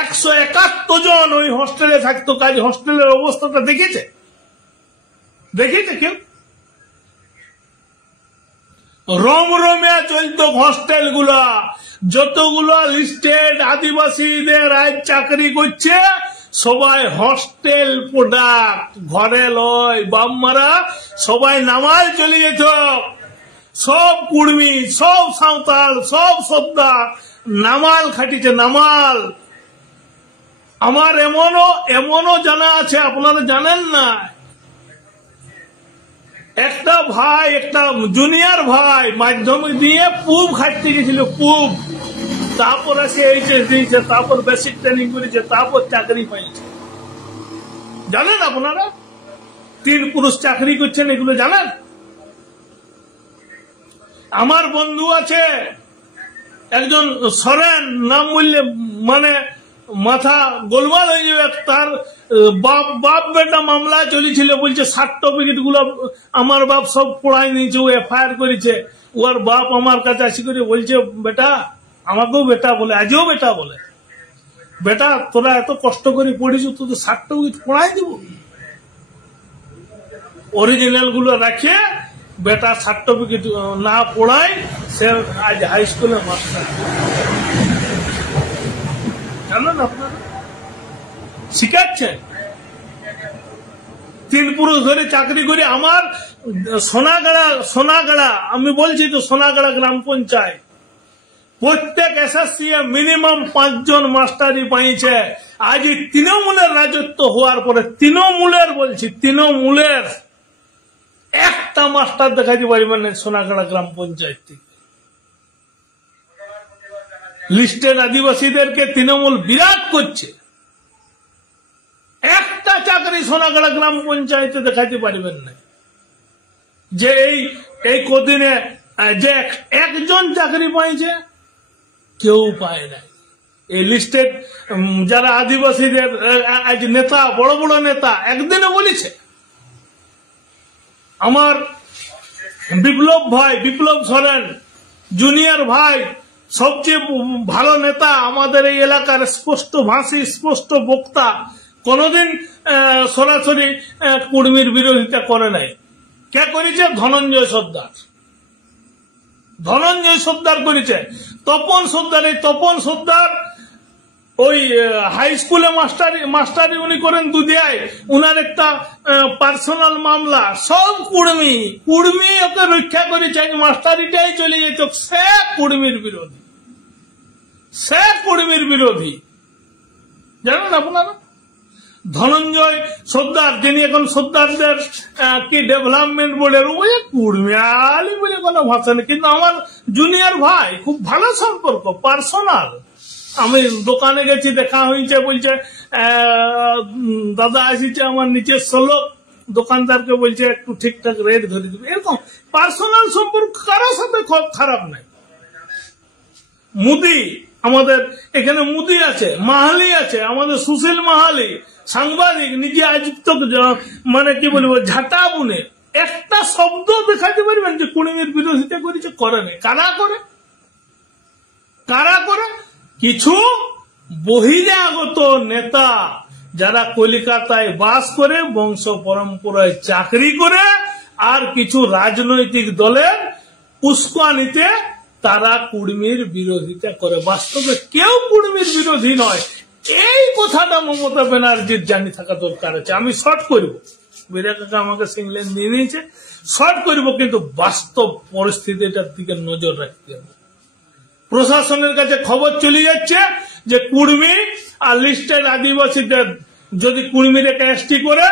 171 জন ওই হস্টেলে থাকতো। কাজ হস্টেলের অবস্থাটা দেখেছে কেউ? রমরমিয়া চলতো হস্টেল গুলা। যতগুলো লিস্টেড আদিবাসীদের আজ চাকরি করছে সবাই হস্টেল প্রোডাক্ট, ঘরে লয় বাপ মারা সবাই নামাল চলে যেত। সব কুর্মী, সব সাঁওতাল, সব সর্দার নামাল খাটিছে, নামাল। আমার এমনও জানা আছে, আপনারা জানেন না, একটা ভাই, একটা জুনিয়র ভাই মাধ্যমিক দিয়ে পুব খাটতে গেছিল, পুব। তারপর এসে এইচএস দিয়েছে, তারপর বেসিক ট্রেনিং করেছে, তারপর চাকরি পাইছে। জানেন আপনারা 3 পুরুষ চাকরি করছেন, এগুলো জানেন? আমার বন্ধু আছে একজন সরেন, নাম বললে মানে মাথা গোলমাল হয়ে যাবে। তার বাপ বেটা মামলা চলেছিল, বলছে সার্টিফিকেট গুলো আমার বাপ সব পড়াই নিয়েছে, ও এফআইআর করেছে। ওর বাপ আমার কাছে আসি করে বলছে, বেটা, আমাকেও বেটা বলে, আজও বেটা বলে, বেটা তোরা এত কষ্ট করে পড়িস, তোদের সার্টিফিকেট পড়াই দিব। অরিজিনাল গুলো রাখে বেটা সার্টিফিকেট না পড়াই, সে আজ হাই স্কুলে মাস্টার। জানেন আপনারা শিখাচ্ছেন। 3 পুরুষ ধরে চাকরি করে আমার সোনাগাড়া আমি বলছি তো, সোনাগাড়া গ্রাম পঞ্চায়েত প্রত্যেক এসএসসি মিনিমাম 5 জন মাস্টারই পাইছে। আজ এই তৃণমূলের রাজত্ব হওয়ার পরে, তৃণমূলের একটা মাস্টার দেখাতে পারবেন না সোনাগাড়া গ্রাম পঞ্চায়েত থেকে। লিস্টেড আদিবাসীদেরকে তৃণমূল বিরাট করছে, একটা চাকরি সোনাগাড়া গ্রাম পঞ্চায়েতে দেখাতে পারবেন না। যে এই কদিনে যে একজন চাকরি পাইছে, কেউ পায় না। এই লিস্টেড যারা আদিবাসীদের আজ নেতা, বড় বড় নেতা একদিনে বলেছে, আমার বিপ্লব সরেন জুনিয়র ভাই সবচেয়ে ভালো নেতা আমাদের এই এলাকার, স্পষ্ট ভাষী, স্পষ্ট বক্তা, কোনদিন সরাসরি কুর্মীর বিরোধিতা করে নাই। কে করেছে? ধনঞ্জয় সর্দার করেছে। তপন সর্দার ওই হাই স্কুলে মাস্টারি উনি করেন দুধিয়ায়। উনার একটা পার্সোনাল মামলা, সব কুর্মী ওকে রক্ষা করেছে। মাস্টারিটাই চলে যেত, সে কুর্মীর বিরোধী। জানেন আপনারা ধনঞ্জয় সর্দার, যিনি এখন সর্দারদের কি ডেভেলপমেন্ট বোর্ডের কুর্মী আলি বলে কোনো ভাষা নেই। কিন্তু আমার জুনিয়র ভাই, খুব ভালো সম্পর্ক, পার্সোনাল। আমি দোকানে গেছি, দেখা হয়েছে, বলছে দাদা আসিছে আমার নিজস্ব লোক, দোকানদারকে বলছে একটু ঠিকঠাক রেট ধরে দিবে। এরকম পার্সোনাল সম্পর্ক কারোর সাথে খারাপ নাই। মুদি, আমাদের এখানে মুদি আছে, মাহালি আছে, আমাদের সুশীল মাহালি সাংবাদিক, নিজে আযুক্ত মানে কি বলবো ঝাঁটা বুনে, একটা শব্দ দেখাতে পারবেন যে কুর্মীর বিরোধিতা করেছে? করে নেই। কারা করে? কিছু বহিরাগত নেতা যারা কলিকাতায় বাস করে, বংশ পরম্পরায় চাকরি করে, আর কিছু রাজনৈতিক দলের উস্কানিতে তারা কুর্মীর বিরোধিতা করে। বাস্তবে কেউ কুর্মীর বিরোধী নয়। এই কথাটা মমতা ব্যানার্জির জানি থাকা দরকার আছে। আমি শর্ট করব, বীরা কাকা আমাকে সিংলেন দিয়ে নিয়েছে, শর্ট করব, কিন্তু বাস্তব পরিস্থিতিটার দিকে নজর রাখতে হবে। প্রশাসনের কাছে খবর চলে যাচ্ছে যে কুর্মী আর লিস্টেড আদিবাসীদের যদি কুর্মীর একটা এসটি করে,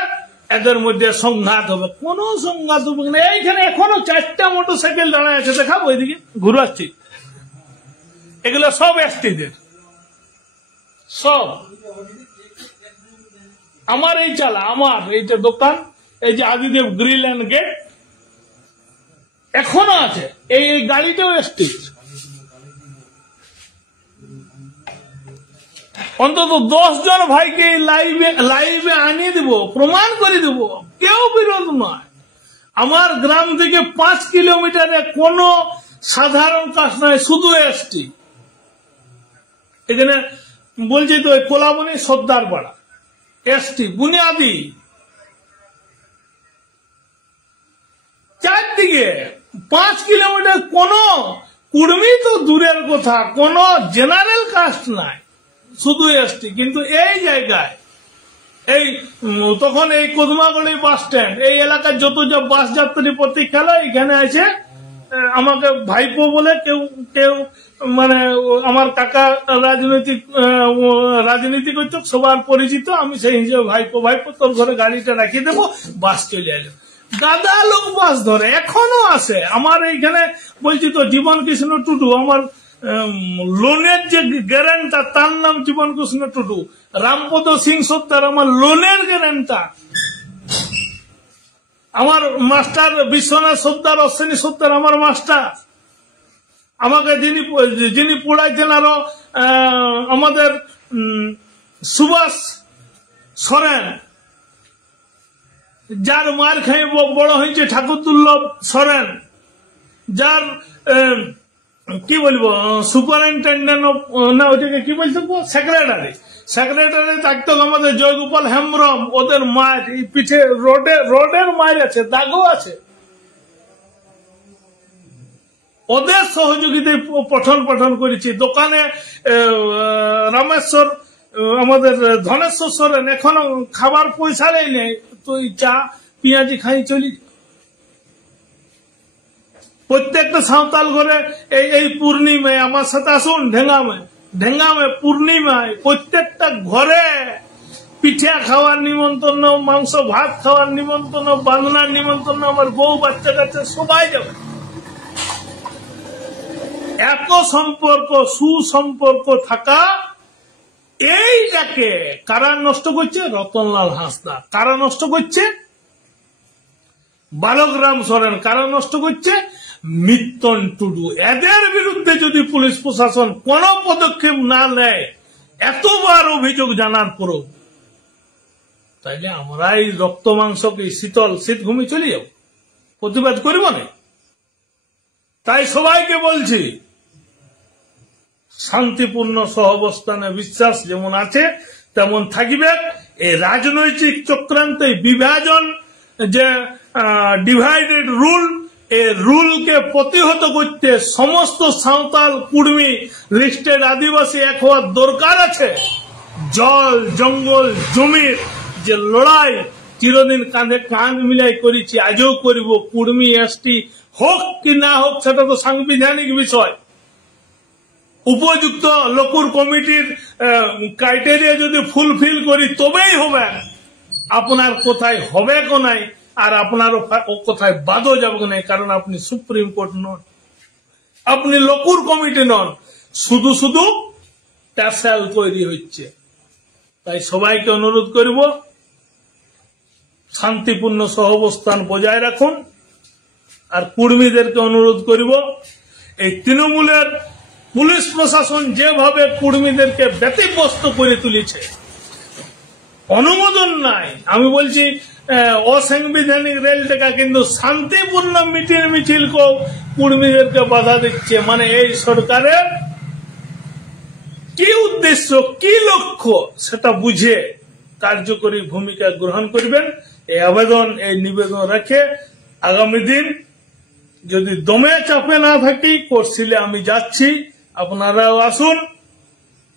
এদের মধ্যে সংঘাত হবে। কোন সংঘাত হবে না। এইখানে এখনো 4টা মোটরসাইকেল দাঁড়ায় আছে, দেখাবো ওইদিকে ঘুরাচ্ছি। এগুলো সব এসটিদের, সব আমার এই চালা, আমার এইটা দোকান, এই যে আদিদেব গ্রিল অ্যান্ড গেট এখনো আছে। এই গাড়িটাও এসটি। অন্তত 10 জন ভাইকে লাইভে আনিয়ে দিব, প্রমাণ করে দিব, কেউ বিরোধ নয়। আমার গ্রাম থেকে 5 কিলোমিটারে কোন সাধারণ কাস্ট নয়, শুধু এসটি। এখানে বলছি তো কোলাবনী সর্দার পাড়া এসটি বুনিয়াদি, চারদিকে 5 কিলোমিটার কোন কুর্মী তো দূরের কথা, কোন জেনারেল কাস্ট নাই, শুধু এসটি। কিন্তু এই জায়গায় এই তখন এই কদমাগড়ি বাস স্ট্যান্ড, এই এলাকার যত বাস যাত্রী প্রতীক্ষা এখানে আছে আমাকে ভাইপো বলে কেউ কেউ, মানে আমার কাকা রাজনীতি করছে, সবার পরিচিত, আমি সেই হিসেবে ভাইপো ভাইপো তোর ঘরে গাড়িটা রাখিয়ে দেবো, বাস চলে এলো। গাদা লোক বাস ধরে, এখনো আছে। আমার এইখানে বলছি তো জীবন কৃষ্ণ টুডু, আমার লোনের যে গ্যারেন্টার, তার নাম জীবন কৃষ্ণ টুডু। রামপদ সিং সত্তার আমার লোনের গ্যারেন্টার। আমার মাস্টার বিশ্বনাথ সত্তার, অশ্বিনী সত্তার আমার মাস্টার। আমাকে যিনি পড়াইছেন আরো আমাদের সুভাষ সরেন, যার মার খেয়ে বড় হয়েছে ঠাকুরদুল্লভ সরেন, যার কি বলবো সুপারিনটেন্ডেন্ট না ওইটাকে কি বলছে সেক্রেটারি থাকতো আমাদের জয়গোপাল হেমব্রম। ওদের মায়ের এই পিঠে রোডের মায়ের আছে, দাগও আছে। ওদের সহযোগিতায় পঠন করেছি। দোকানে রামেশ্বর আমাদের ধনেশ্বর সরেন এখনো খাবার পয়সা নেই, তো চা পেঁয়াজি খাই চলি। প্রত্যেকটা সাঁওতাল ঘরে এই পূর্ণিমায় আমার সাথে আসুন, ঢেঙ্গামে পূর্ণিমায় প্রত্যেকটা ঘরে পিঠা খাওয়ার নিমন্ত্রণ, মাংস ভাত খাওয়ার নিমন্ত্রণ, বাঁধনার নিমন্ত্রণ। আমার বউ বাচ্চা কাচ্চা সবাই যাবে। এত সম্পর্ক, সুসম্পর্ক থাকা, এইটাকে কারা নষ্ট করছে? রতনলাল হাঁসদা। কারা নষ্ট করছে? বালকরাম সরেন। কারা নষ্ট করছে? মিত্তন টুডু। এদের বিরুদ্ধে যদি পুলিশ প্রশাসন কোন পদক্ষেপ না নেয়, এতবার অভিযোগ জানার পরও, তাইলে আমরা এই রক্ত মাংসকে শীত ঘুমি চলে যাব, প্রতিবাদ করিব না। তাই সবাইকে বলছি, শান্তিপূর্ণ সহাবস্থানে বিশ্বাস যেমন আছে তেমন থাকবে। এই রাজনৈতিক চক্রান্তে বিভাজন, যে ডিভাইডেড রুল, এই রুলকে প্রতিহত করতে সমস্ত সাঁওতাল কুর্মী লিস্টেড আদিবাসী এক হওয়ার দরকার আছে। জল জঙ্গল জমির যে লড়াই চিরদিন কাঁধে কাঁধ মিলাই করেছি, আজও করিব। কুর্মী এসটি হোক কি না হোক সেটা তো সাংবিধানিক বিষয়। উপযুক্ত লকুর কমিটির ক্রাইটেরিয়া যদি ফুলফিল করি তবেই হবে। আপনার কোথায় হবে কো নাই, আর আপনার কোথায় বাদও যাবে নাই, কারণ আপনি সুপ্রিম কোর্ট নন, আপনি লকুর কমিটি নন। শুধু ট্যাসেল তৈরি হচ্ছে। তাই সবাইকে অনুরোধ করব, শান্তিপূর্ণ সহাবস্থান বজায় রাখুন। আর কুর্মীদেরকে অনুরোধ করব, এই তৃণমূলের পুলিশ প্রশাসন যেভাবে কুর্মীদেরকে ব্যতিব্যস্ত করে তুলেছে, অনুমোদন নাই। আমি বলছি অসাংবিধানিক রেল টেকা, কিন্তু শান্তিপূর্ণ মিছিলকেও কুর্মীদেরকে বাধা দিচ্ছে। মানে এই সরকারের কি উদ্দেশ্য, কি লক্ষ্য, সেটা বুঝে কার্যকরী ভূমিকা গ্রহণ করবেন। এই আবেদন, এই নিবেদন রেখে আগামী দিন যদি দমে চাপে না থাকি, কোর্সিলে আমি যাচ্ছি, আপনারাও আসুন।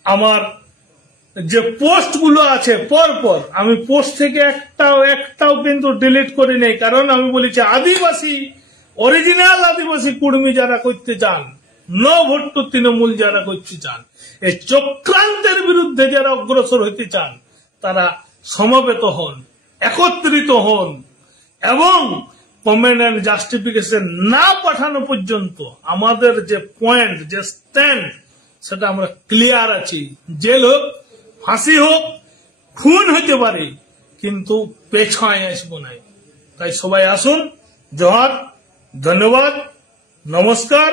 আমার যে পোস্ট গুলো আছে পরপর, আমি পোস্ট থেকে একটাও কিন্তু ডিলিট করে নেই, কারণ আমি বলেছি আদিবাসী, অরিজিনাল আদিবাসী কুর্মী যারা করতে চান, নো ভোট টু তৃণমূল যারা করতে চান, এই চক্রান্তের বিরুদ্ধে যারা অগ্রসর হতে চান, তারা সমবেত হন, একত্রিত হন, এবং কমেন্ট এন্ড জাস্টিফিকেশন না পাঠানো পর্যন্ত আমাদের যে পয়েন্ট, যে স্ট্যান্ড, সেটা আমরা ক্লিয়ার আছি। জেল হোক, ফাঁসি হোক, খুন হইতে পারে, কিন্তু পেছায় আসবো না। তাই সবাই আসুন। জোহার, ধন্যবাদ, নমস্কার।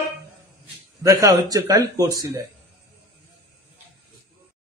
দেখা হচ্ছে কাল কোর্সিলায়।